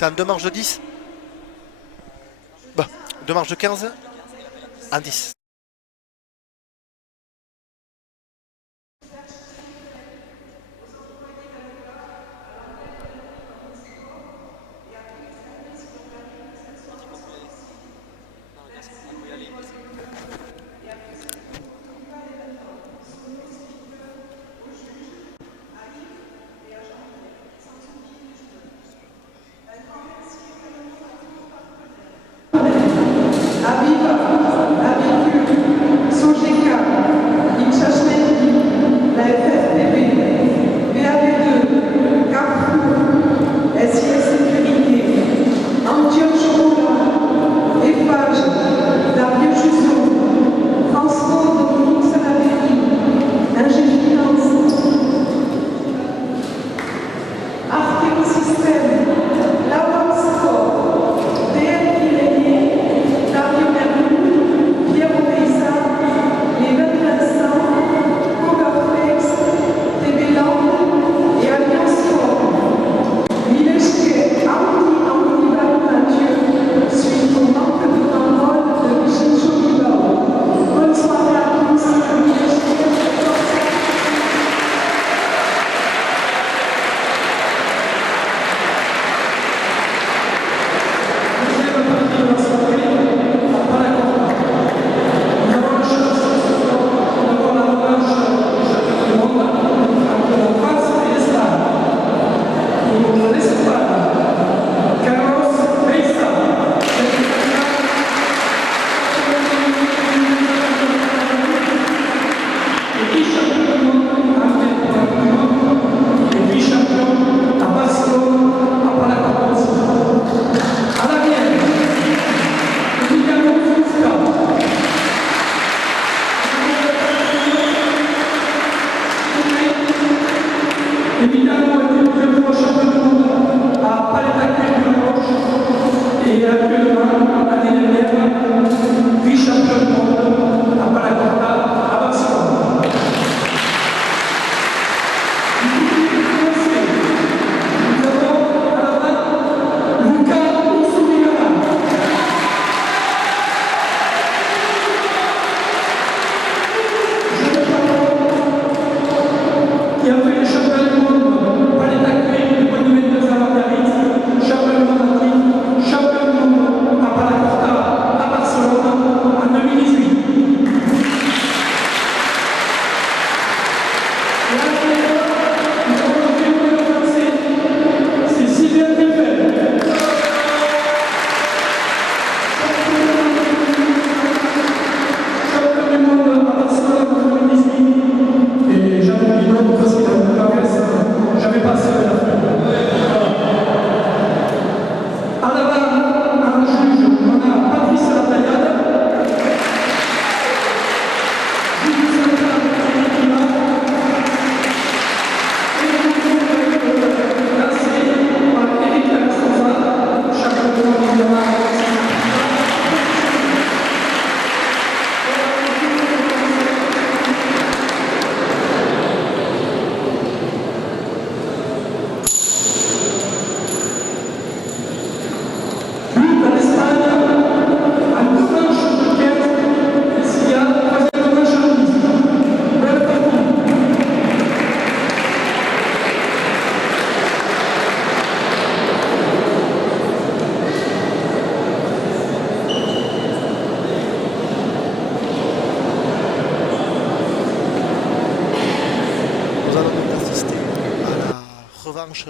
C'est en 2 manches de 10. Bah, 2 manches de 15 en 10.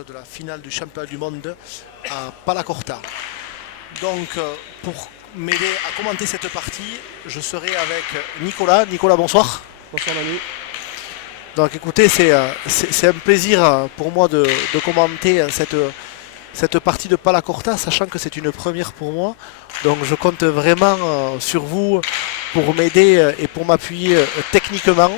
De la finale du championnat du monde à Palacorta. Donc pour m'aider à commenter cette partie, je serai avec Nicolas. Nicolas, bonsoir. Bonsoir Manu. Donc écoutez, c'est un plaisir pour moi de commenter cette partie de Palacorta, sachant que c'est une première pour moi. Donc je compte vraiment sur vous pour m'aider et pour m'appuyer techniquement.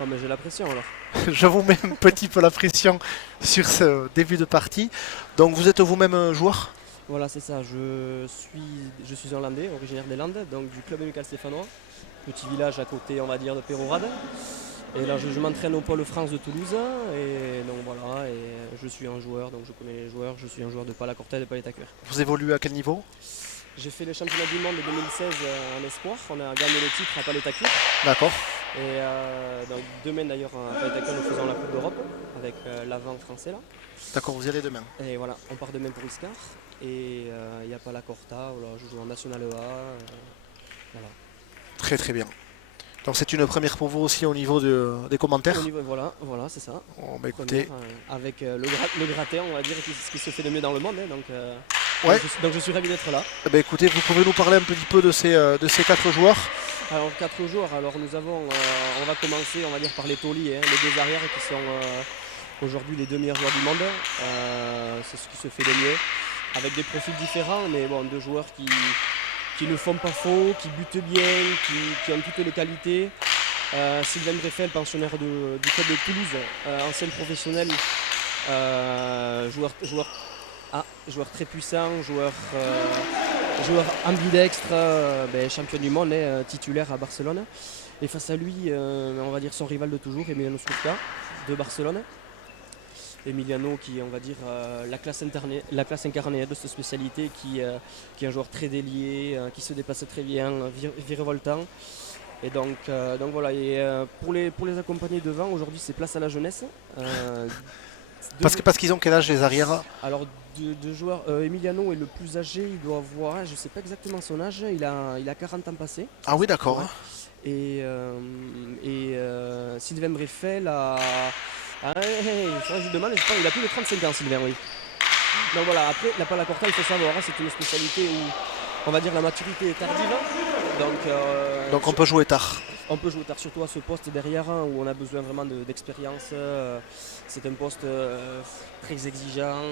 Oh, mais j'ai la pression alors. Je vous mets un petit peu la pression sur ce début de partie. Donc vous êtes vous-même joueur? Voilà, c'est ça. Je suis hollandais, originaire des Landes, donc du club amical stéphanois. Petit village à côté, on va dire, de Peyrehorade. Et là, je m'entraîne au Pôle France de Toulouse. Et donc voilà, et je suis un joueur, donc je connais les joueurs. Je suis un joueur de Palacorta et de Paletta Cuir. Vous évoluez à quel niveau? J'ai fait les championnats du monde de 2016 en espoir. On a gagné le titre à Paletta Cuir. D'accord. Et donc demain d'ailleurs à Paletta Cuir, nous faisons la Coupe d'Europe avec l'avant français là. D'accord, vous y allez demain. Et voilà, on part demain pour Iscar. Et il n'y a pas la Corta, voilà, je joue en National EA. Voilà. Très très bien. Donc c'est une première pour vous aussi au niveau des commentaires. Au niveau, voilà, c'est ça. Bon, bah, écoutez, Avec le gratté, on va dire, ce qui se fait de mieux dans le monde. Hein, ouais. donc je suis ravi d'être là. Bah, écoutez, vous pouvez nous parler un petit peu de ces 4 joueurs? Alors 4 joueurs, alors nous avons, on va commencer on va dire par les tauliers, hein, les deux arrières qui sont aujourd'hui les 2 meilleurs joueurs du monde. C'est ce qui se fait de mieux. Avec des profils différents, mais bon, 2 joueurs qui ne font pas faux, qui butent bien, qui ont toutes les qualités. Sylvain Breffel, pensionnaire du club de Toulouse, ancien professionnel, joueur très puissant, joueur ambidextre, champion du monde, titulaire à Barcelone. Et face à lui, on va dire son rival de toujours, Emiliano Skrufka de Barcelone. Emiliano qui est on va dire la classe incarnée de cette spécialité, qui est un joueur très délié, qui se déplace très bien, virevoltant. Et donc voilà, et pour les accompagner devant, aujourd'hui c'est place à la jeunesse. Parce qu'ils ont quel âge les arrières? Alors deux joueurs, Emiliano est le plus âgé, il doit avoir, je ne sais pas exactement son âge, il a 40 ans passés. Ah oui, d'accord. Ouais. Et Sylvain Breffel a... je lui demande, je crois, il a plus de 35 ans, Sylvain, oui. Donc voilà, après, la Palacorta, il faut savoir, c'est une spécialité où, on va dire, la maturité est tardive. Donc on peut jouer tard. On peut jouer tard, surtout à ce poste derrière, hein, où on a besoin vraiment d'expérience. C'est un poste très exigeant,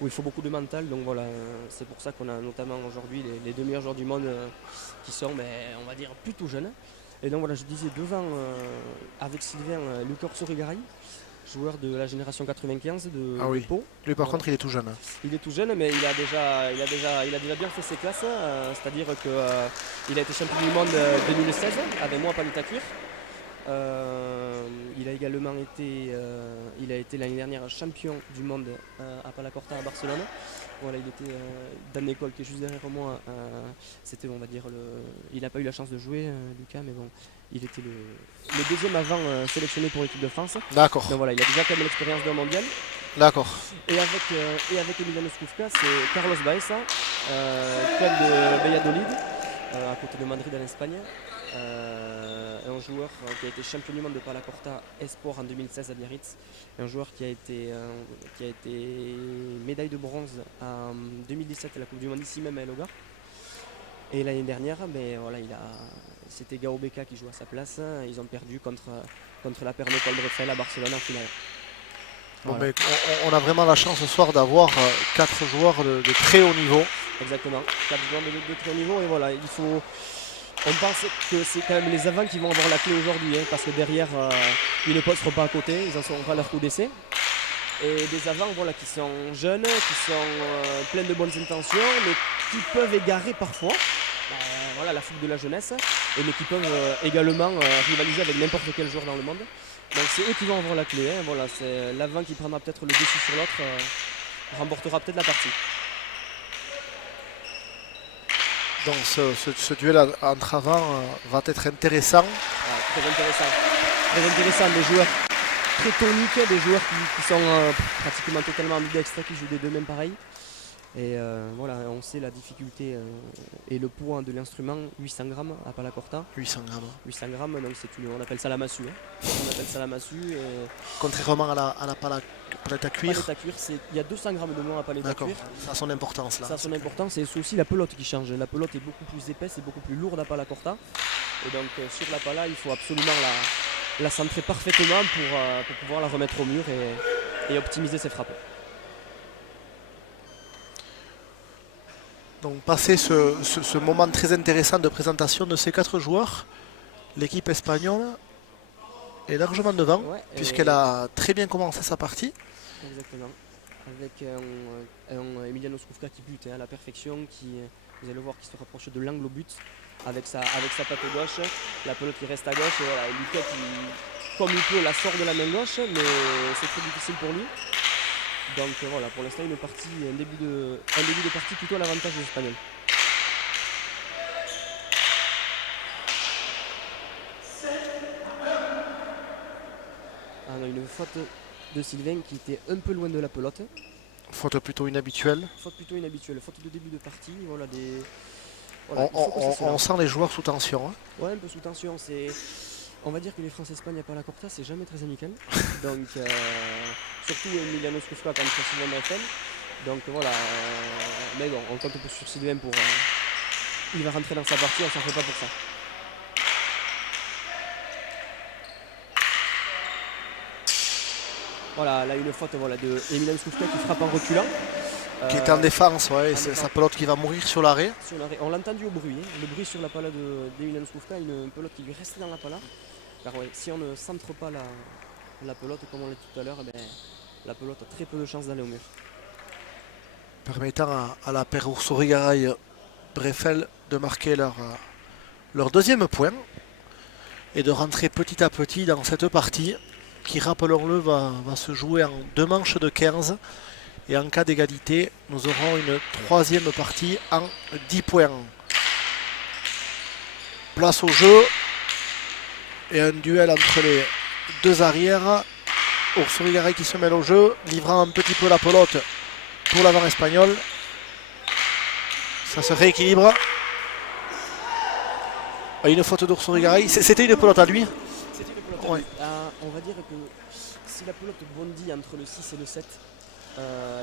où il faut beaucoup de mental. Donc voilà, c'est pour ça qu'on a notamment aujourd'hui les 2 meilleurs joueurs du monde qui sont, on va dire, plutôt jeunes. Et donc voilà, je disais devant, avec Sylvain, Luca Orso-Rigaray, joueur de la génération 95 de Pau. Lui par contre il est tout jeune. Il est tout jeune, mais il a déjà bien fait ses classes, c'est-à-dire qu'il a été champion du monde 2016 avec moi à Paletta Cuir. Il a également été l'année dernière champion du monde à Palacorta à Barcelone. Voilà, il était dans l'école qui est juste derrière moi. C'était, on va dire, il n'a pas eu la chance de jouer, Lucas, mais bon, il était le deuxième avant sélectionné pour l'équipe de France. D'accord. Donc voilà, il a déjà quand même l'expérience d'un mondial. D'accord. Et avec Emiliano Skrufka, c'est Carlos Baeza, club de Valladolid, à côté de Madrid en Espagne. Un joueur qui a été champion du monde de Palacorta Esport en 2016 à Biarritz. Un joueur qui a été médaille de bronze en 2017 à la Coupe du Monde ici même à Eloga. Et l'année dernière, voilà, c'était Gao Beka qui joue à sa place. Ils ont perdu contre la Paul Breffel à Barcelone en finale. Bon, Voilà. on a vraiment la chance ce soir d'avoir 4 joueurs de très haut niveau. Exactement, 4 joueurs de très haut niveau. Et voilà, on pense que c'est quand même les avants qui vont avoir la clé aujourd'hui, hein, parce que derrière, ils ne passeront pas à côté, ils n'en seront pas à leur coup d'essai. Et des avants voilà, qui sont jeunes, qui sont pleins de bonnes intentions, mais qui peuvent égarer parfois voilà, la fougue de la jeunesse, mais qui peuvent également rivaliser avec n'importe quel joueur dans le monde. Donc c'est eux qui vont avoir la clé. Hein, voilà, c'est l'avant qui prendra peut-être le dessus sur l'autre, remportera peut-être la partie. Donc ce duel entre avant va être intéressant. Très intéressant. Très intéressant, des joueurs très toniques, des joueurs qui sont pratiquement totalement ambidextres, qui jouent des 2 mains pareils. Et voilà, on sait la difficulté et le poids de l'instrument, 800 grammes à Palacorta. 800 grammes. 800 grammes, donc on appelle ça la massue. Hein. On appelle ça la massue. Contrairement à la Paletta Cuir. Paletta Cuir, il y a 200 grammes de moins à Paletta Cuir. Ça a son importance là. Ça a son importance, et c'est aussi la pelote qui change. La pelote est beaucoup plus épaisse et beaucoup plus lourde à Palacorta. Et donc sur la pala, il faut absolument la centrer parfaitement pour pouvoir la remettre au mur et optimiser ses frappes. Donc passé ce moment très intéressant de présentation de ces 4 joueurs, l'équipe espagnole est largement devant, puisqu'elle a très bien commencé sa partie. Exactement. Avec un Emiliano Skrufka qui bute à la perfection, vous allez le voir, qui se rapproche de l'angle au but avec sa patte gauche, la pelote qui reste à gauche, et voilà, et Lucas comme il peut, la sort de la main gauche, mais c'est très difficile pour lui. Donc voilà, pour l'instant, un début de partie plutôt à l'avantage des Espagnols. Ah non, une faute de Sylvain qui était un peu loin de la pelote. Faute plutôt inhabituelle. Faute plutôt inhabituelle, faute de début de partie. Voilà, On sent les joueurs sous tension. Hein. Ouais, un peu sous tension. On va dire que les France-Espagne à Palacorta, c'est jamais très amical. Donc, surtout Emiliano Scuffa contre Sylvain Breffel. Donc voilà, mais bon, on compte un peu sur Sylvain pour. Il va rentrer dans sa partie, on s'en fait pas pour ça. Voilà, là une faute de Emiliano Scuffa qui frappe en reculant. Qui est en défense, ouais, c'est sa pelote qui va mourir sur l'arrêt. On l'a entendu au bruit, hein. Le bruit sur la pala d'Emiliano Scuffa, une pelote qui lui reste dans la pala. Car ouais, si on ne centre pas la pelote comme on l'a dit tout à l'heure, eh ben, la pelote a très peu de chances d'aller au mur. Permettant à la paire Ursurigaray Breffel de marquer leur deuxième point et de rentrer petit à petit dans cette partie qui, rappelons-le, va se jouer en 2 manches de 15. Et en cas d'égalité, nous aurons une troisième partie en 10 points. Place au jeu. Et un duel entre les deux arrières. Ursurigaray qui se mêle au jeu, livrant un petit peu la pelote pour l'avant espagnol. Ça se rééquilibre. Une faute d'Ursurigaray. C'était une pelote à lui. C'était une pelote à lui. On va dire que si la pelote bondit entre le 6 et le 7,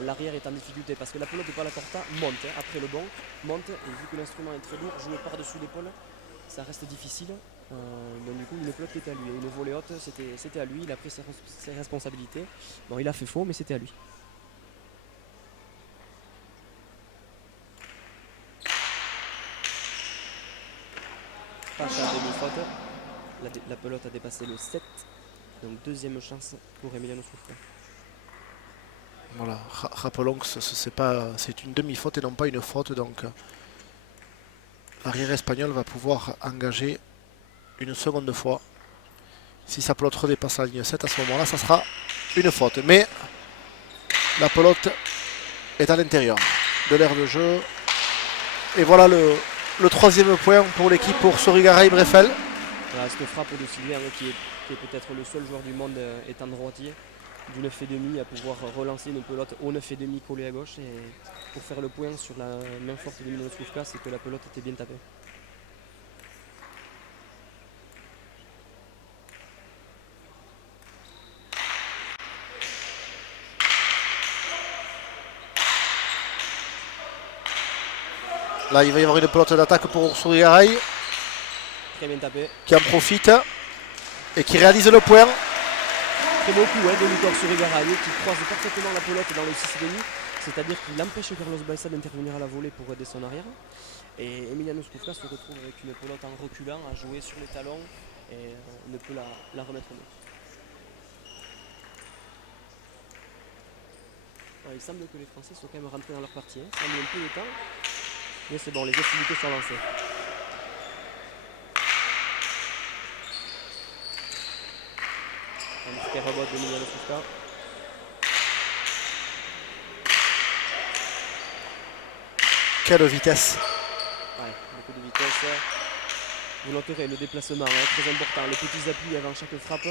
l'arrière est en difficulté parce que la pelote de Palacorta monte après le bon, monte et vu que l'instrument est très lourd, jouer par-dessus l'épaule, ça reste difficile. Donc du coup une pelote qui était à lui, une volée haute c'était à lui, il a pris ses responsabilités. Bon, il a fait faux mais c'était à lui. Passe à la demi-faute, la pelote a dépassé le 7, donc deuxième chance pour Emiliano Scuffa. Voilà, rappelons que c'est une demi-faute et non pas une faute, donc l'arrière espagnol va pouvoir engager une seconde fois. Si sa pelote redépasse la ligne 7, à ce moment-là, ça sera une faute. Mais la pelote est à l'intérieur de l'aire de jeu. Et voilà le troisième point pour l'équipe pour Ursurigaray Breffel. Voilà, cette frappe de Sylvain qui est peut-être le seul joueur du monde étant droitier, du 9,5 à pouvoir relancer une pelote au 9,5 collée à gauche. Et pour faire le point sur la main forte de Emiliano Scuffa, c'est que la pelote était bien tapée. Là, il va y avoir une pelote d'attaque pour Ursurigaray. Très bien tapé. Qui en profite et qui réalise le point. Très beau coup de Lucas Ursurigaray qui croise parfaitement la pelote dans le 6,5. C'est-à-dire qu'il empêche Carlos Baeza d'intervenir à la volée pour aider son arrière. Et Emiliano Scuffa se retrouve avec une pelote en reculant à jouer sur les talons et ne peut la remettre au mur. Il semble que les Français sont quand même rentrés dans leur partie. Ça a mis un peu de temps. Mais c'est bon, les hostilités sont lancées. Un super rebot de Emiliano Scuffa. Quelle vitesse! Ouais, beaucoup de vitesse. Vous noterez le déplacement, très important. Les petits appuis avant chaque frappe.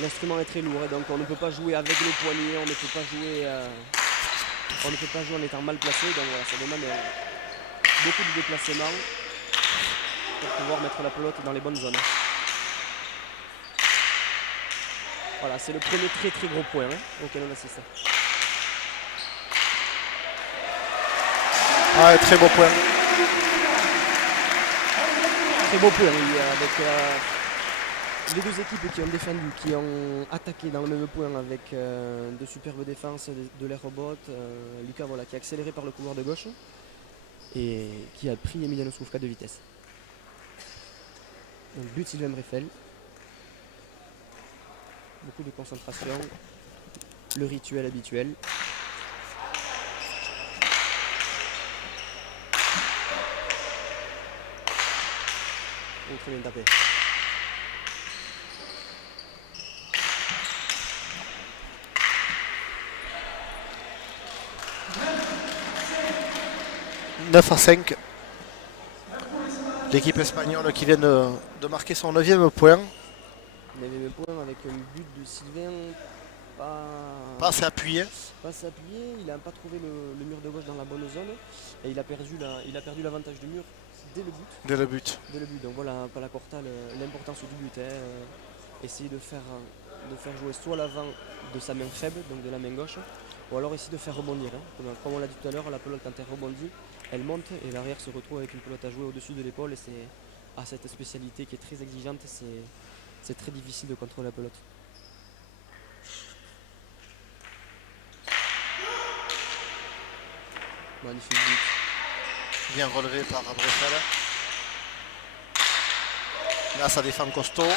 L'instrument est très lourd, donc on ne peut pas jouer avec le poignet, on ne peut pas jouer en étant mal placé. Donc voilà, ça demande beaucoup de déplacement pour pouvoir mettre la pelote dans les bonnes zones. Voilà, c'est le premier très très gros point auquel on assiste. Ah, très beau point. Très beau point, oui, avec les deux équipes qui ont défendu, qui ont attaqué dans le même point avec de superbes défenses, de l'air robot. Lucas qui a accéléré par le couloir de gauche et qui a pris Emiliano Scuffa de vitesse. Donc but Sylvain Breffel. Beaucoup de concentration. Le rituel habituel. Très bien tapé. 9-5. L'équipe espagnole qui vient de marquer son 9e point. 9e point avec un but de Sylvain pas assez appuyé. Pas assez appuyé, il n'a pas trouvé le mur de gauche dans la bonne zone et il a perdu l'avantage du mur dès le but. Donc voilà, Palacorta, l'importance du but. Essayer de faire jouer soit l'avant de sa main faible, donc de la main gauche, ou alors essayer de faire rebondir. Comme on l'a dit tout à l'heure, la pelote quand elle rebondit, elle monte et l'arrière se retrouve avec une pelote à jouer au-dessus de l'épaule et c'est à cette spécialité qui est très exigeante, c'est très difficile de contrôler la pelote. Magnifique but. Bien relevé par Breffel. Là, ça défend costaud.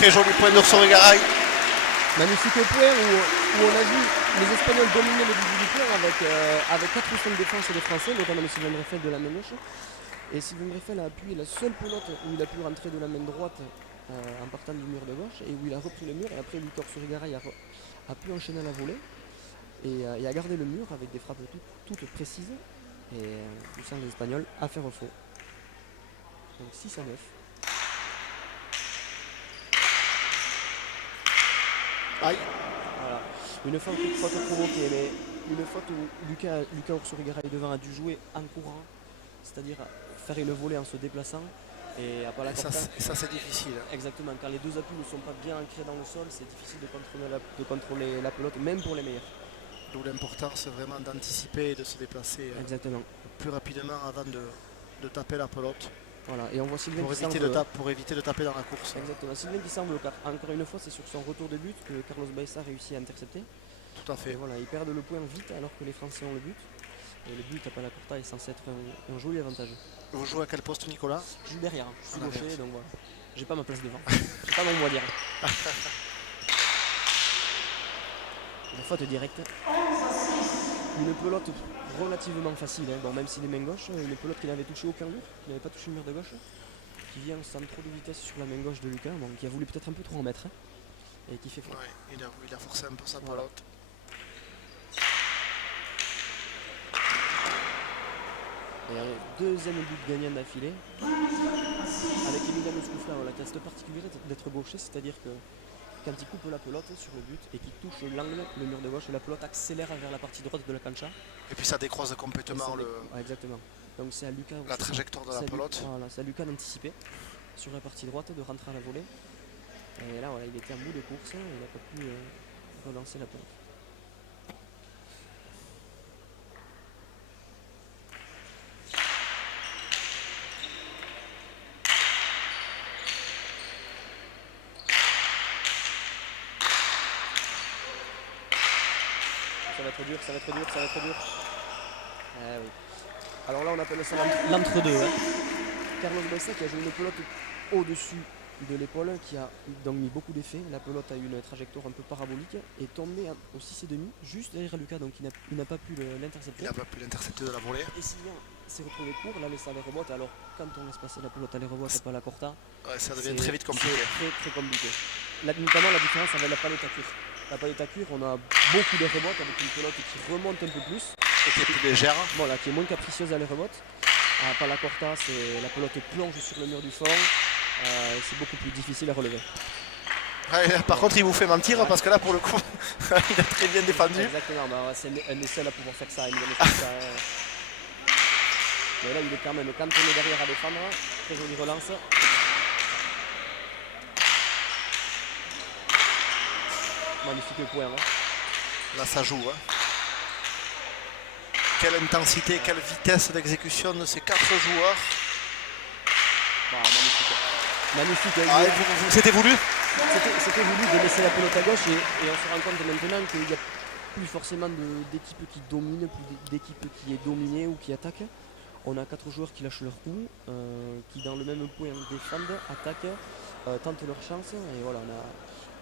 Très joli point d'Urso Garay. Magnifique point où on a vu les Espagnols dominer le début du point avec 4 ou 5 défenses des Français, notamment le Sylvain Breffel de la main gauche. Et Sylvain Breffel a appuyé la seule pelote où il a pu rentrer de la main droite en partant du mur de gauche et où il a repris le mur. Et après, Lucas Urso-Garay a pu enchaîner la volée et a gardé le mur avec des frappes toutes précises. Et poussant les Espagnols à faire au faux. Donc 6-9. Aïe. Voilà. Une faute provoquée, mais une faute où Lucas Urso-Garay devant a dû jouer en courant, c'est-à-dire faire une volée en se déplaçant. Et à Palacorta, ça c'est difficile. Exactement, quand les deux appuis ne sont pas bien ancrés dans le sol, c'est difficile de contrôler la pelote, même pour les meilleurs. D'où l'importance vraiment d'anticiper et de se déplacer plus rapidement avant de taper la pelote. Voilà, et on voit Sylvain pour éviter de taper dans la course. Exactement, Sylvain qui semble, encore une fois, c'est sur son retour de but que Carlos Baeza réussit à intercepter. Tout à fait. Et voilà, ils perdent le point vite alors que les Français ont le but. Et le but à Palacorta est censé être un joli avantage. Vous jouez à quel poste, Nicolas? Je joue derrière, je suis gaucher, donc voilà. J'ai pas ma place devant. J'ai pas mon mot à dire. La faute directe. Une pelote relativement facile, bon, même s'il est main gauche, une pelote qui n'avait touché aucun mur, qui n'avait pas touché le mur de gauche, qui vient sans trop de vitesse sur la main gauche de Lucas, bon, qui a voulu peut-être un peu trop en mettre, et qui fait faute. Ouais, il a forcé un peu sa pelote. Et deuxième but gagnant d'affilée, avec Emiliano Scoufla, qui a cette particularité d'être gaucher, c'est-à-dire que quand il coupe la pelote sur le but et qu'il touche l'angle, le mur de gauche, la pelote accélère vers la partie droite de la cancha. Et puis ça décroise complètement exactement. Donc c'est à Lucas la trajectoire de la pelote. Voilà, c'est à Lucas d'anticiper sur la partie droite, de rentrer à la volée. Et là, voilà, il était en bout de course, il n'a pas pu relancer la pelote. Ça va être dur. Oui. Alors là, on appelle ça l'entre-deux. Carlos Baeza qui a joué une pelote au-dessus de l'épaule, qui a donc mis beaucoup d'effets. La pelote a eu une trajectoire un peu parabolique et tombé au 6,5 juste derrière Lucas, donc il n'a pas pu l'intercepter. Il n'a pas pu l'intercepter de la volée. Et Sylvain s'est retrouvé court, là laissant les rebotes. Alors quand on laisse passer la pelote à les rebotes à Palacorta, ça devient très vite compliqué. C'est très compliqué. Notamment la différence avec la palette à cuir. La palette à cuir, on a beaucoup de rebotes avec une pelote qui remonte un peu plus. Et qui est plus légère. Voilà, qui est moins capricieuse à les rebotes. À Palacorta, la pelote plonge sur le mur du fond. C'est beaucoup plus difficile à relever. Ouais, par contre, il vous fait mentir parce que là, pour le coup, il a très bien défendu. Exactement, c'est un des seuls à pouvoir faire ça. Mais là, il est quand même cantonné derrière à défendre. Très jolie relance. Magnifique point. Là, ça joue. Quelle intensité, quelle vitesse d'exécution de ces 4 joueurs. Magnifique. C'était voulu? C'était voulu de laisser la pelote à gauche et on se rend compte maintenant qu'il n'y a plus forcément d'équipe qui domine, plus d'équipe qui est dominée ou qui attaque. On a 4 joueurs qui lâchent leur coup, qui dans le même point défendent, attaquent, tentent leur chance. Et voilà,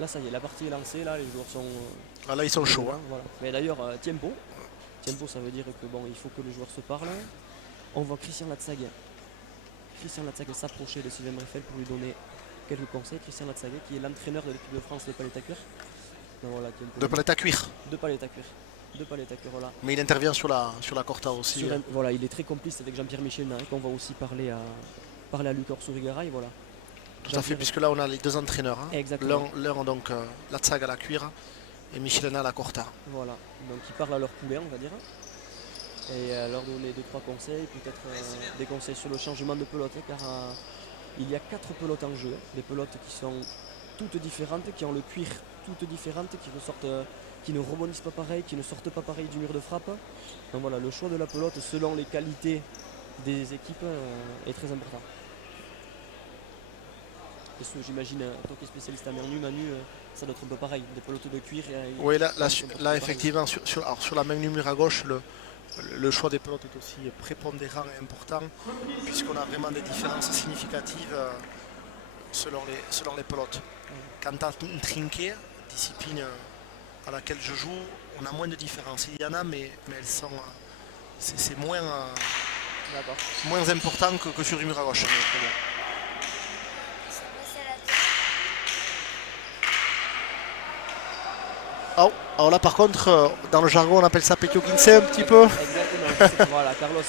là ça y est, la partie est lancée, là les joueurs sont Ah, là, ils sont chauds. devant, voilà. Mais d'ailleurs, tempo. Tempo, ça veut dire que bon, il faut que les joueurs se parlent. On voit Christian Latsag s'approcher de Sylvain Breffel pour lui donner quelques conseils. Christian Latsag, qui est l'entraîneur de l'équipe de France des palettes à cuir. Ben voilà, De palette à cuire. Deux palettes à cuir. Deux palettes à cuir, voilà. Mais il intervient sur la corta aussi. Voilà, il est très complice avec Jean-Pierre Michel Narik. On va aussi parler à Lucas Sourigara. Et voilà. Tout à fait, puisque là on a les deux entraîneurs. Hein. Exactement. L'un donc Latsag à la cuire et Michelena à la corta. Voilà, donc ils parlent à leur poulain, on va dire. Et leur donner 2-3 conseils, peut-être des conseils sur le changement de pelote, car il y a 4 pelotes en jeu. Des pelotes qui sont toutes différentes, qui ont le cuir toutes différentes, qui ne rebondissent pas pareil, qui ne sortent pas pareil du mur de frappe. Donc voilà, le choix de la pelote selon les qualités des équipes est très important. Et ce, j'imagine, en tant que spécialiste à Manu, ça doit être un peu pareil, des pelotes de cuir. Oui, là effectivement, sur la même mur à gauche, le choix des pelotes est aussi prépondérant et important, puisqu'on a vraiment des différences significatives selon les pelotes. Quant à une trinquet, discipline à laquelle je joue, on a moins de différences. Il y en a, mais elles sont, c'est moins important que sur du mur à gauche. Oh, alors là par contre, dans le jargon on appelle ça Pekio Quince un petit peu. Exactement, voilà, Carlos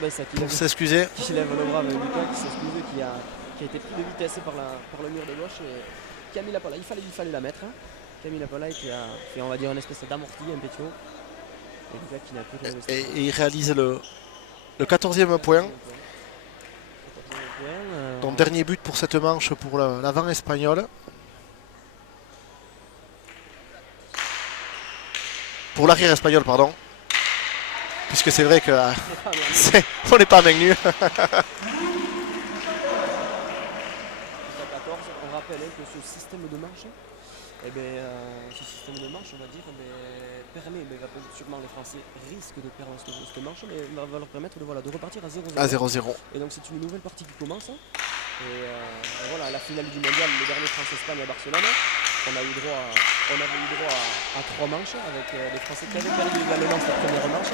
Baissa qui s'excuser. Qui lève le bras avec Lucas, qui s'excuse, qui a été pris de vitesse par le mur de gauche et qui a mis la pala. Il fallait la mettre. Hein. Qui a mis la pala et qui a fait, on va dire, une espèce d'amorti, un pétio. Et Lucas qui n'a plus de et il réalise le 14e point. Donc dernier but pour cette manche pour l'avant espagnol. Pour l'arrière espagnol, pardon. Puisque c'est vrai que on n'est pas main nue. On rappelle que ce système de marche, on va dire, permet, sûrement les Français risquent de perdre cette manche, mais va leur permettre de repartir à 0-0. À 0-0. Et donc c'est une nouvelle partie qui commence. Et voilà, la finale du mondial, le dernier France-Espagne à Barcelone. On avait eu droit à 3 manches avec les Français qui avaient perdu également cette première manche,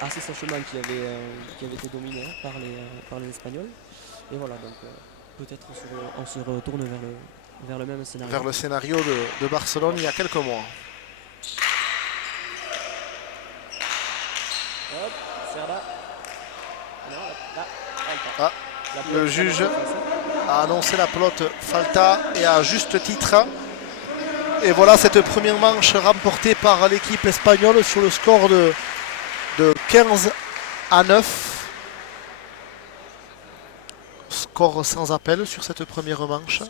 assez sèchement qui avait été dominé par les Espagnols. Et voilà, donc peut-être on se retourne vers le même scénario. Vers le scénario de Barcelone il y a quelques mois. Hop, Cerda. Ah, le juge a annoncé la pelote Falta et à juste titre. Et voilà cette première manche remportée par l'équipe espagnole sur le score de 15-9. Score sans appel sur cette première manche.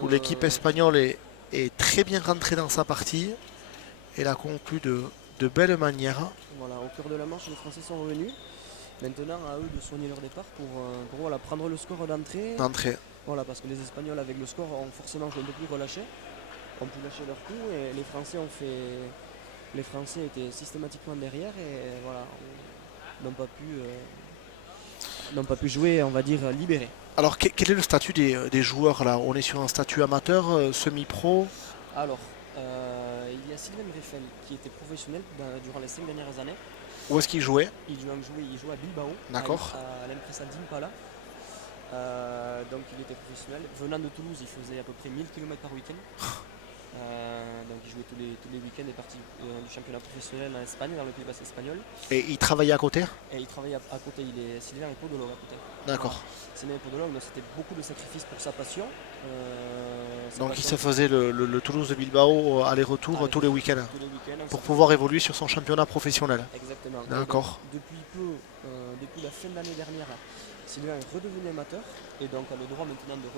Où l'équipe espagnole est très bien rentrée dans sa partie. Et l'a conclu de belle manière. Voilà, au cœur de la manche, les Français sont revenus. Maintenant, à eux de soigner leur départ pour voilà, prendre le score d'entrée. Voilà, parce que les Espagnols, avec le score, ont forcément joué un peu plus relâché. Ont pu lâcher leur coup et les Français étaient systématiquement derrière et voilà, n'ont pas pu jouer, on va dire, libérés. Alors quel est le statut des joueurs là? On est sur un statut amateur, semi-pro? Alors, il y a Sylvain Breffel qui était professionnel durant les 5 dernières années. Où est-ce qu'il jouait? Il joue à Bilbao, d'accord, à l'Empresa d'Impala. Donc il était professionnel. Venant de Toulouse, il faisait à peu près 1000 km par week-end. Donc il jouait tous les week-ends et parti du championnat professionnel en Espagne, dans le Pays Basque espagnol. Et il travaillait à côté? Et il travaillait à côté, Sylvain est podologue à côté. D'accord. Sylvain est podologue, mais c'était beaucoup de sacrifices pour sa passion. Donc il se faisait le Toulouse de Bilbao aller-retour tous les week-ends pour pouvoir évoluer sur son championnat professionnel. Exactement. D'accord. Depuis la fin de l'année dernière, Sylvain est redevenu amateur et donc a le droit maintenant de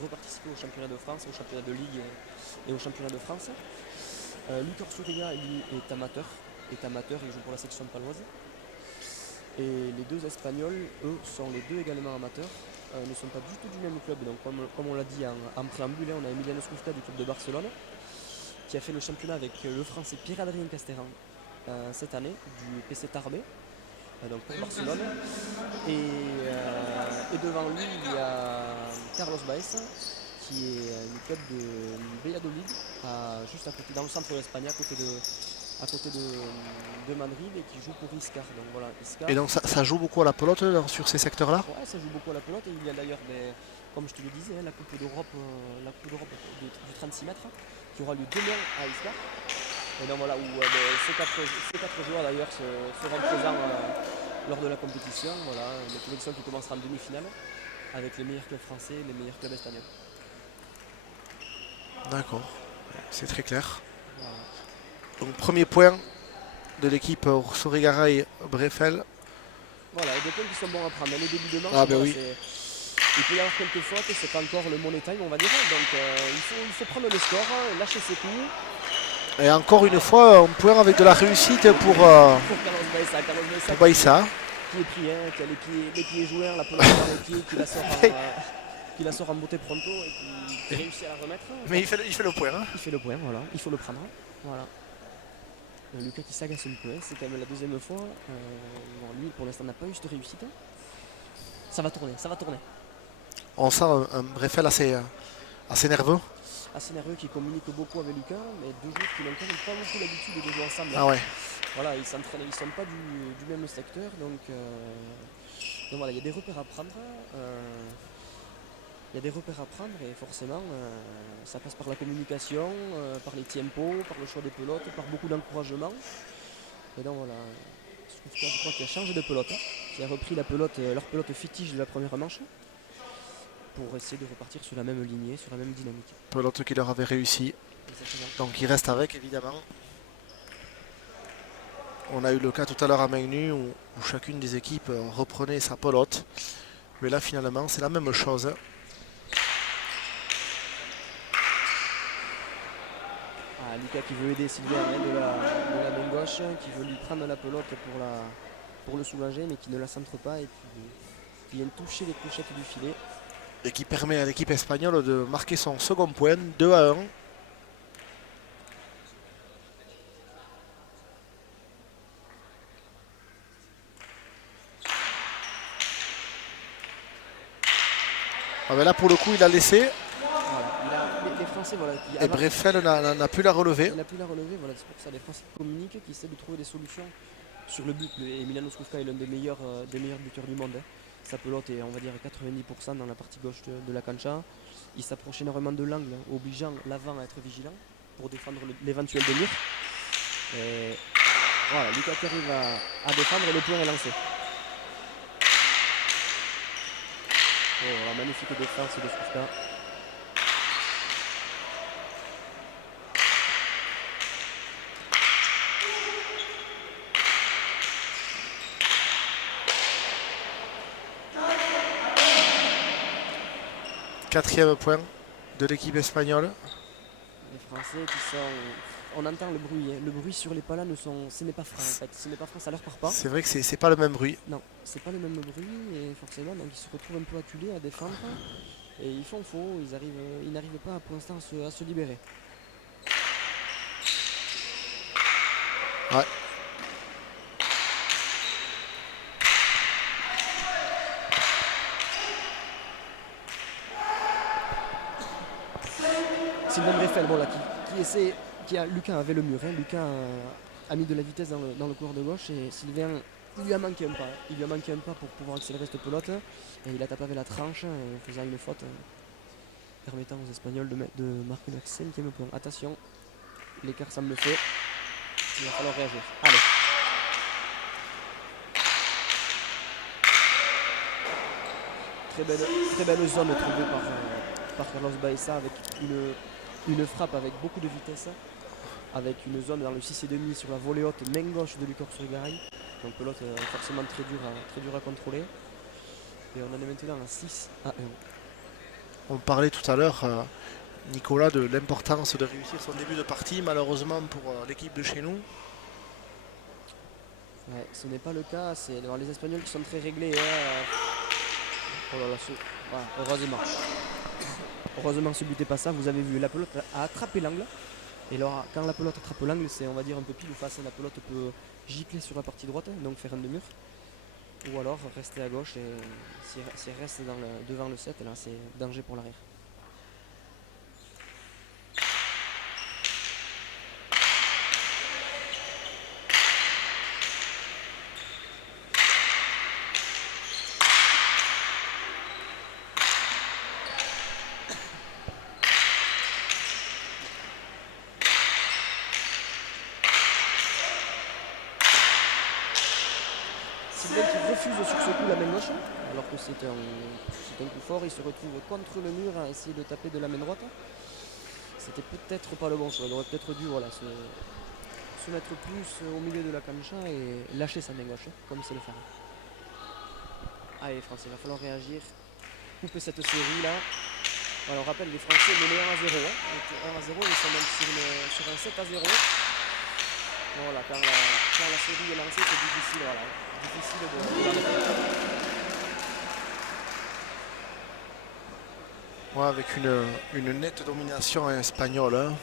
reparticiper au championnat de France, au championnat de Ligue et au championnat de France. Lucas Souriga, lui, est amateur, il joue pour la section paloise. Et les deux Espagnols, eux, sont les deux également amateurs, ne sont pas du tout du même club. Donc comme on l'a dit en préambule, on a Emiliano Swiftad du club de Barcelone, qui a fait le championnat avec le français Pierre-Adrien Casteran cette année, du PC Tarbé. donc pour Barcelone. Et devant lui, il y a Carlos Baez, qui est du club de Valladolid, juste à côté, dans le centre de l'Espagne, à côté de Madrid, et qui joue pour Iscar. Donc voilà, Iscar. Et donc ça joue beaucoup à la pelote sur ces secteurs-là? Ouais, ça joue beaucoup à la pelote, et il y a d'ailleurs, comme je te le disais, la Coupe d'Europe du 36 mètres, qui aura lieu demain à Iscar. Et donc voilà, où ces quatre joueurs d'ailleurs seront présents lors de la compétition. Voilà, une compétition qui commencera en demi-finale avec les meilleurs clubs français et les meilleurs clubs espagnols. D'accord, c'est très clair. Voilà. Donc premier point de l'équipe Sorigara Breffel. Voilà, et des points qui sont bons à prendre. Les débuts de manche, Ah ben voilà, oui. il peut y avoir quelques fautes, c'est pas encore le money time on va dire. Donc il faut prendre le score, lâcher ses coups. Et encore une fois, un point avec de la réussite pour Carlos Baïssa. Qui est pris, hein, qui a les pieds joueurs, la pelote dans les pieds, qui la sort en beauté pronto et qui réussit à la remettre. Mais il fait le point. Hein. Il fait le point, voilà, il faut le prendre. Voilà. Lucas qui s'agace un peu, hein, c'est quand même la deuxième fois. Bon, lui pour l'instant n'a pas eu cette réussite. Ça va tourner, ça va tourner. On sent un Breffel assez nerveux. Assez nerveux, qui communique beaucoup avec Lucas, mais deux joueurs qui n'ont quand même pas beaucoup l'habitude de jouer ensemble. Ah ouais. Voilà, ils s'entraînent, ils ne sont pas du même secteur, donc voilà, il y a des repères à prendre. Il y a des repères à prendre et forcément ça passe par la communication, par les tempos, par le choix des pelotes, par beaucoup d'encouragement. Et donc voilà, je crois qu'il a changé de pelote, qui a repris la pelote, leur pelote fétiche de la première manche, pour essayer de repartir sur la même lignée, sur la même dynamique. Pelote qui leur avait réussi. Exactement. Donc il reste avec évidemment. On a eu le cas tout à l'heure à main nue où chacune des équipes reprenait sa pelote. Mais là finalement c'est la même chose. Lucas qui veut aider Sylvain de la main gauche, qui veut lui prendre la pelote pour le soulager, mais qui ne la centre pas et qui vient toucher les couchettes du filet. Et qui permet à l'équipe espagnole de marquer son second point, 2-1. Ah ben là pour le coup il a laissé. Voilà, les Français, voilà, et Breffel n'a plus la relever. Il n'a plus la relever, voilà, c'est pour ça les Français communiquent, qui essaient de trouver des solutions sur le but. Emiliano Skufka est l'un des meilleurs buteurs du monde. Hein. Sa pelote est, on va dire, 90% dans la partie gauche de la cancha. Il s'approche énormément de l'angle, hein, obligeant l'avant à être vigilant pour défendre l'éventuel délire. Et voilà, Lucas qui arrive à défendre et le point est lancé. Oh, la magnifique défense de Skufka. Quatrième point de l'équipe espagnole. Les Français qui sont... On entend le bruit, hein. Le bruit sur les palas, ce n'est pas franc en fait. Ce n'est pas franc, ça leur part pas. C'est vrai que c'est pas le même bruit. Non, c'est pas le même bruit et forcément donc ils se retrouvent un peu acculés à défendre et ils font faux, ils n'arrivent pas pour l'instant à se libérer. Ouais. Sylvain Breffel, bon, là, qui essaie, Lucas avait le mur, hein. Lucas a mis de la vitesse dans le couloir de gauche et Sylvain, il lui a manqué un pas. Il lui a manqué un pas pour pouvoir accélérer cette pelote et il a tapé avec la tranche en faisant une faute permettant aux Espagnols de marquer leur 5e point. Attention, l'écart semble fait, il va falloir réagir. Allez. Très belle zone trouvée par Carlos Baeza avec une frappe avec beaucoup de vitesse, avec une zone dans le 6,5 sur la volée haute, main gauche de Lucas Sorigara. Donc pelote forcément très dur à contrôler. Et on en est maintenant à 6-1. On parlait tout à l'heure, Nicolas, de l'importance de réussir son début de partie. Malheureusement pour l'équipe de chez nous. Ouais, ce n'est pas le cas. C'est les Espagnols qui sont très réglés. Hein. Oh là là, voilà, heureusement. Heureusement, ce but n'est pas ça. Vous avez vu, la pelote a attrapé l'angle. Et alors, quand la pelote attrape l'angle, c'est on va dire un peu pile ou face. La pelote peut gicler sur la partie droite, donc faire un demi-mur. Ou alors rester à gauche et s'il reste devant le 7, là c'est danger pour l'arrière. Sylvain qui refuse sur ce coup la main gauche, alors que c'est un coup fort, il se retrouve contre le mur à essayer de taper de la main droite. C'était peut-être pas le bon choix, il aurait peut-être dû se mettre plus au milieu de la cancha et lâcher sa main gauche, comme c'est le faire. Allez Français, il va falloir réagir, couper cette série là. Alors, on rappelle, les Français menaient 1 à 0. Hein. 1 à 0, ils sont même sur un 7 à 0. Voilà, quand la série est lancée, c'est difficile, voilà, difficile de l'arrêter. Ouais, avec une nette domination espagnole. Hein.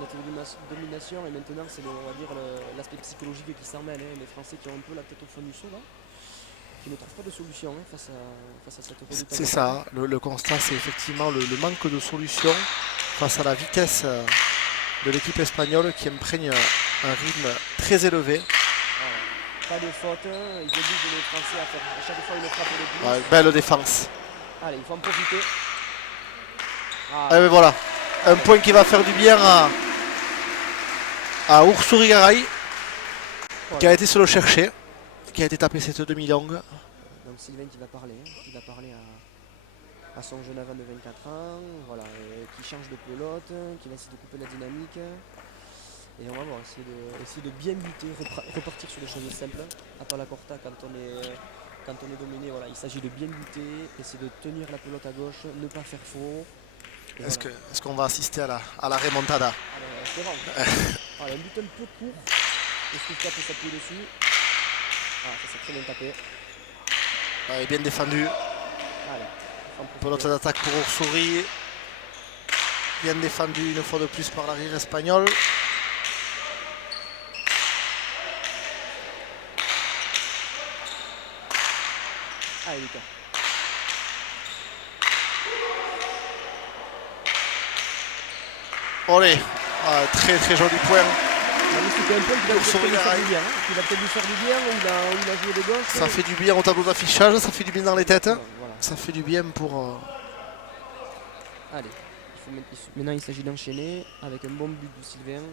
Notre domination, et maintenant, c'est on va dire l'aspect psychologique qui s'en mêle. Hein. Les Français qui ont un peu la tête au fond du seau, là, qui ne trouvent pas de solution hein, face à cette redoutable. C'est ça, le constat, c'est effectivement le manque de solution face à la vitesse de l'équipe espagnole qui imprègne un rythme très élevé. Pas de faute, ils obligent les Français à faire à chaque fois une frappe de plus. Ouais, belle défense. Allez, il faut en profiter. Mais voilà, un point qui va faire du bien à Ursuri Garay, voilà. Qui a été se le chercher, qui a été tapé cette demi-longue. Donc Sylvain qui va parler à son jeune avant de 24 ans, voilà, qui change de pelote, qui va essayer de couper la dynamique. Et on va voir, essayer de bien buter, repartir sur des choses simples. À Palacorta, quand on est dominé, voilà, il s'agit de bien buter, essayer de tenir la pelote à gauche, ne pas faire faux. Est-ce qu'on va assister à la remontada? Voilà, un but un peu court. Est-ce que Cap peut s'appuyer dessus? Ah, ça s'est très bien tapé. Ouais, bien défendu. Pelote d'attaque pour Ursuri. Bien défendu une fois de plus par l'arrière espagnol. Allez Lucas. Olé, très très joli point. C'était un point qui va peut-être lui faire du bien, où il a joué de gauche. Ça fait du bien au tableau d'affichage, ça fait du bien dans les têtes. Voilà. Ça fait du bien pour... Allez, maintenant il s'agit d'enchaîner avec un bon but de Sylvain.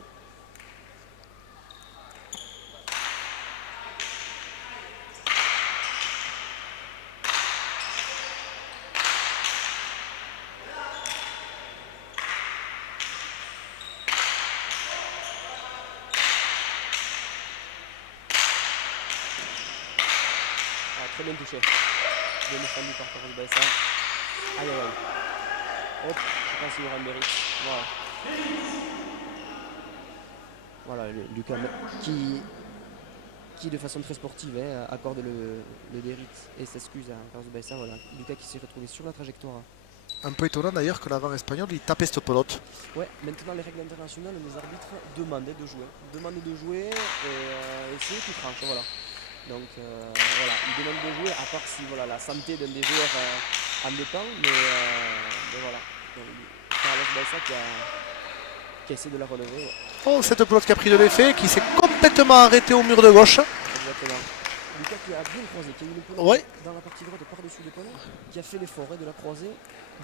Très bien touché. Bien défendu par Carlos Baessa. Aïe aïe aïe. Hop, je pense qu'il aura le mérite. Voilà. Voilà, Lucas qui de façon très sportive accorde le mérite et s'excuse à Carlos Baessa. Voilà. Lucas qui s'est retrouvé sur la trajectoire. Un peu étonnant d'ailleurs que l'avant espagnol il tapait cette pelote. Ouais, maintenant les règles internationales, les arbitres demandent de jouer. Demandent de jouer et c'est eux qui tranchent. Voilà. Donc voilà, il demande de jouer, à part si voilà, la santé d'un des joueurs en dépend, mais voilà. Donc, Carlos Baessa qui essaie de la relever. Ouais. Oh, cette pelote qui a pris de l'effet, qui s'est complètement arrêtée au mur de gauche. Exactement. Lucas qui a bien croisé, qui a eu une pelote dans la partie droite par-dessus l'épaule, qui a fait l'effort de la croiser,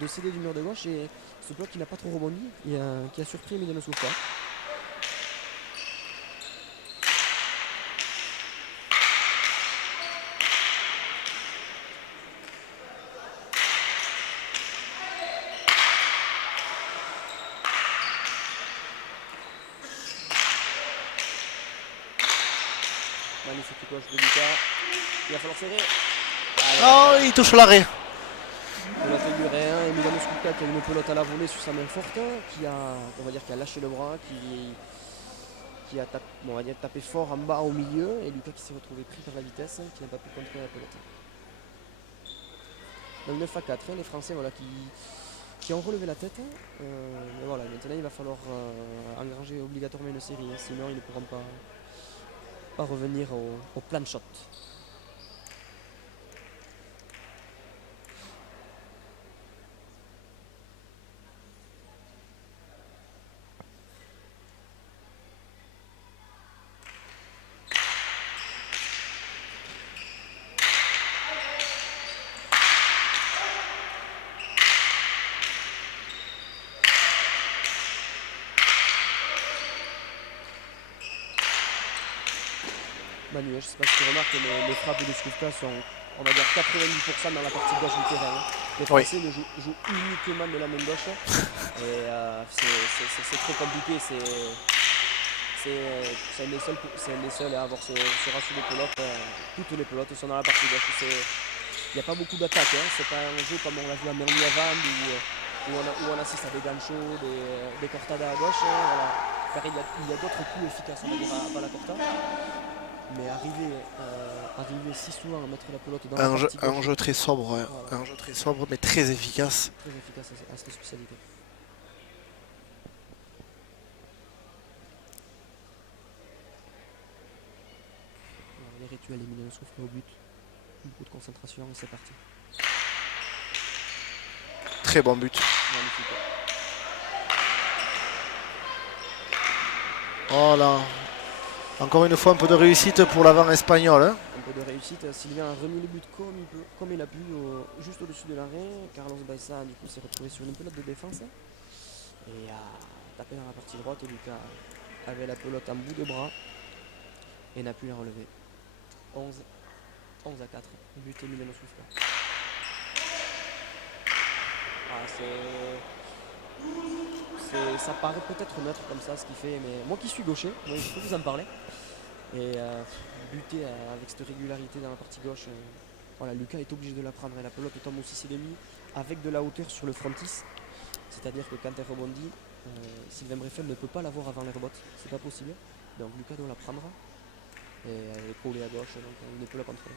de céder du mur de gauche, et ce bloc qui n'a pas trop rebondi, et qui a surpris Emiliano Soufa. Magnifique gauche de Lucas. Il va falloir serrer. Oh, il touche l'arrêt. Pelote Guérin, Emiliano Souka qui a une pelote à la volée sur sa main forte, qui a lâché le bras, qui a tapé fort en bas au milieu, et Lucas qui s'est retrouvé pris par la vitesse, qui n'a pas pu contrôler la pelote. Donc 9 à 4, les Français voilà, qui ont relevé la tête. Mais voilà, maintenant il va falloir engranger obligatoirement une série, sinon ils ne pourront pas revenir au plan de shot. Manu, je sais pas si tu remarques, mais les frappes de Skripka sont, on va dire, 90% dans la partie gauche du terrain. Hein. Les Oui. Français jouent uniquement de la main gauche. Et c'est trop compliqué. C'est un des seuls à avoir ce ratio de pelote. Toutes les pelotes sont dans la partie gauche. Il n'y a pas beaucoup d'attaques. Hein. C'est pas un jeu comme on l'a vu à Merliavand où on assiste à des ganchos, des cortadas à gauche. Hein, voilà. Car il y a d'autres coups efficaces, on va dire, à la corta. Mais arriver si souvent à mettre la pelote dans la partie gauche. Un jeu très sobre, ouais. Voilà. Un jeu très sobre mais très efficace. Très efficace à cette spécialité. Alors, les rituels éminents souffle au but. Beaucoup de concentration et c'est parti. Très bon but. Magnifique. Voilà. Encore une fois, un peu de réussite pour l'avant espagnol. Hein. Un peu de réussite. Sylvain a remis le but comme il a pu, juste au-dessus de l'arrêt. Carlos Baissa, du coup, s'est retrouvé sur une pelote de défense et a tapé dans la partie droite. Et Lucas avait la pelote en bout de bras et n'a pu la relever. 11 à 4. But Emiliano Souffla. Ça paraît peut-être neutre comme ça ce qu'il fait, mais moi qui suis gaucher, moi, je peux vous en parler. Et buter avec cette régularité dans la partie gauche, voilà, Lucas est obligé de la prendre et la pelote tombe au 6,5 avec de la hauteur sur le frontis. C'est-à-dire que quand elle rebondit, Sylvain Breffel ne peut pas l'avoir avant les rebottes, c'est pas possible. Donc Lucas doit la prendre et elle est collée à gauche, donc il ne peut la contrôler.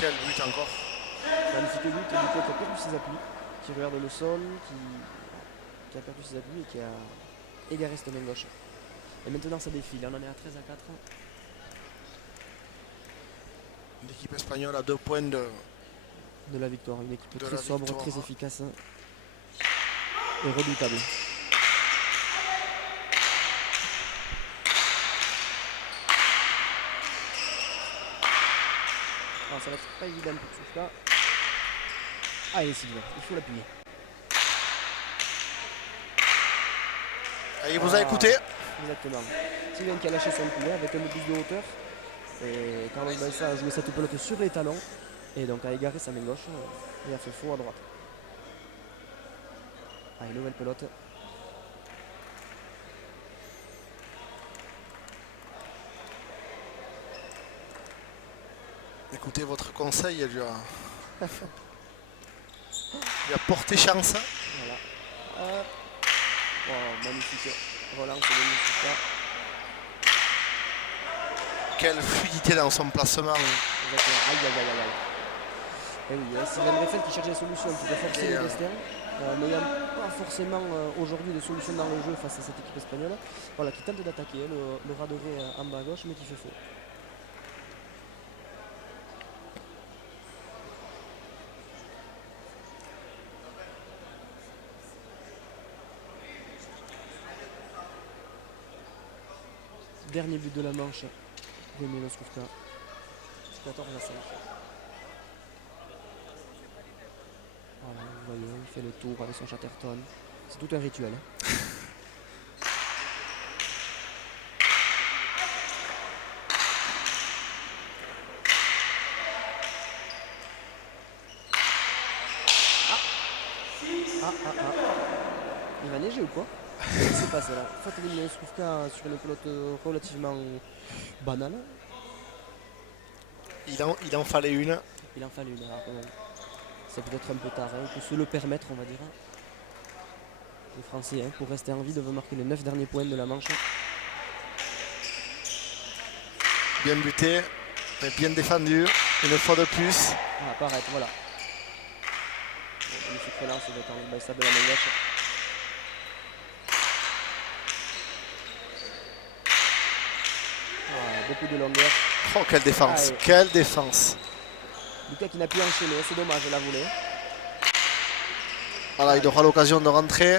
Quel but encore. Magnifique but, Lucas qui a perdu ses appuis, qui regarde le sol, qui a perdu ses appuis et qui a égaré cette main gauche. Et maintenant ça défile, on en est à 13 à 4. L'équipe espagnole a 2 points de la victoire, une équipe très sobre, très efficace et redoutable. Alors, ça va être pas évident pour Souffla. Allez Sylvain, il faut l'appuyer. Il vous a écouté. Exactement. Sylvain qui a lâché son poulet avec un peu plus de hauteur. Et Carlos Baissa a joué cette pelote sur les talons. Et donc a égaré sa main gauche et a fait faux à droite. Allez, nouvelle pelote. Écoutez votre conseil, lui a porté chance. Voilà. Oh, magnifique. Relance de Souffla. Quelle fluidité dans son placement. Exactement. Aïe. Et oui, Sylvain Breffel qui cherche des solutions, qui doit forcer le destin, n'ayant pas forcément aujourd'hui de solution dans le jeu face à cette équipe espagnole, voilà, qui tente d'attaquer le ras de raie en bas à gauche, mais qui fait faux. Dernier but de la manche de Milos Kufka. 14 à 5. Voilà, vous voyez, il fait le tour avec son Chatterton. C'est tout un rituel. Hein. Il va neiger ou quoi? Qu'est-ce qui s'est passé là? Faute de Milos Kufka sur une pelote relativement banale. Il en fallait une. Il en fallait une erreur quand même. C'est peut-être un peu tard, hein, il faut se le permettre, on va dire. Les Français, hein, pour rester en vie, doivent marquer les 9 derniers points de la manche. Bien buté, mais bien défendu, une fois de plus. Ah, paraît, voilà. Bon, magnifique relance de Carlos Baissa de la main gauche. Voilà, beaucoup de longueur. Oh, quelle défense, quelle défense. Lucas qui n'a pu enchaîner, c'est dommage, elle a volé. Voilà, il aura l'occasion de rentrer.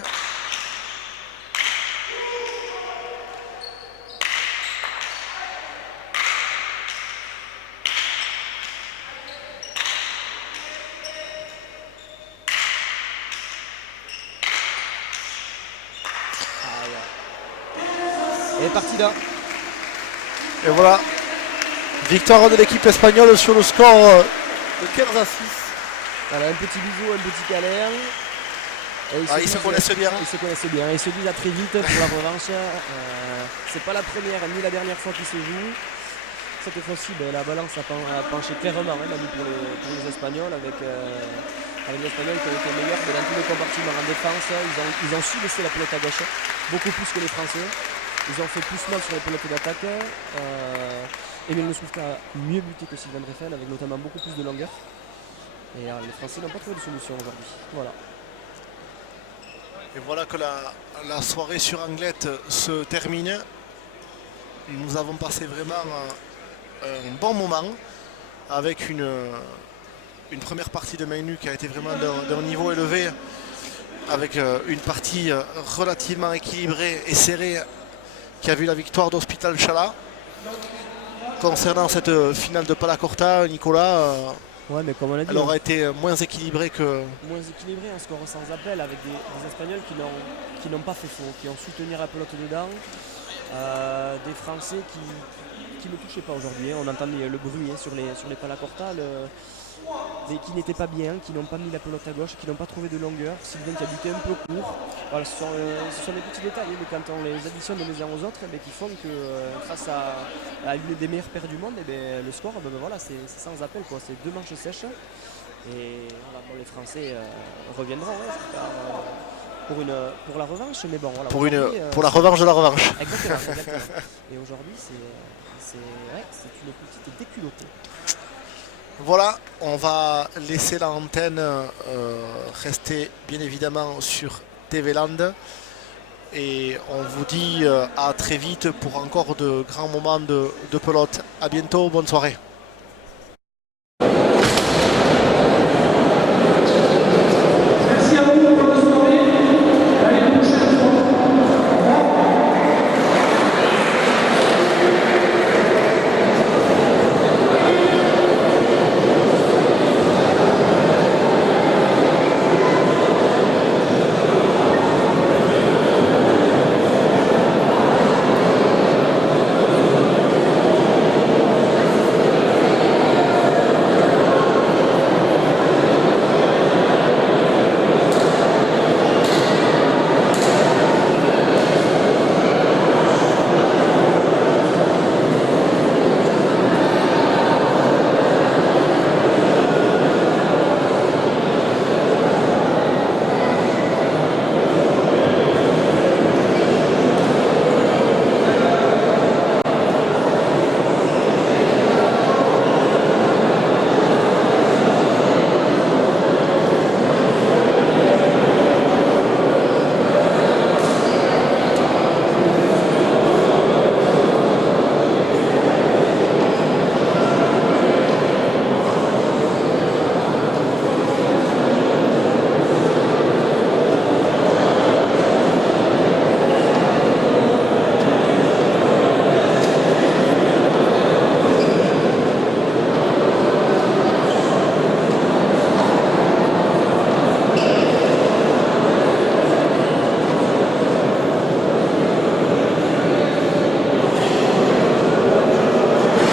Et partida. Et voilà, victoire de l'équipe espagnole sur le score de 15-6. Voilà, un petit bisou, un petit câlin. Et Ils se connaissent bien. Ils se connaissent bien. Ils se disent à très vite pour la revanche. C'est pas la première ni la dernière fois qu'ils se jouent. Cette fois-ci, la balance a penché clairement Manu, pour les Espagnols, avec les Espagnols qui ont été meilleurs, mais dans tous les compartiments en défense, ils ont su laisser la pelote à gauche, beaucoup plus que les Français. Ils ont fait plus mal sur les pelotes d'attaque. Emile Moussouka a mieux buté que Sylvain Dreyfus, avec notamment beaucoup plus de longueur. Et les Français n'ont pas trouvé de solution aujourd'hui. Voilà. Et voilà que la soirée sur Anglette se termine. Nous avons passé vraiment un bon moment avec une première partie de main nue qui a été vraiment d'un niveau élevé, avec une partie relativement équilibrée et serrée qui a vu la victoire d'Hospital Chala. Concernant cette finale de Palacorta, Nicolas, ouais, mais comme on l'a dit, elle aura été moins équilibrée que... Moins équilibré, un score sans appel, avec des Espagnols qui n'ont pas fait faux, qui ont su tenir la pelote dedans. Des Français qui ne touchaient pas aujourd'hui. On entendait le bruit sur les Palacorta, qui n'étaient pas bien, qui n'ont pas mis la pelote à gauche, qui n'ont pas trouvé de longueur. Sylvain qui a buté un peu court. Voilà, ce sont des petits détails, mais quand on les additionne les uns aux autres, qui font que face à une des meilleures paires du monde, le score, voilà, c'est sans appel, quoi. C'est 2 manches sèches. Et voilà, les Français reviendront pour la revanche, mais bon, voilà, pour la revanche de la revanche. Exactement. Et aujourd'hui, c'est une petite déculottée. Voilà, on va laisser l'antenne rester bien évidemment sur TV Land. Et on vous dit à très vite pour encore de grands moments de pelote. À bientôt, bonne soirée.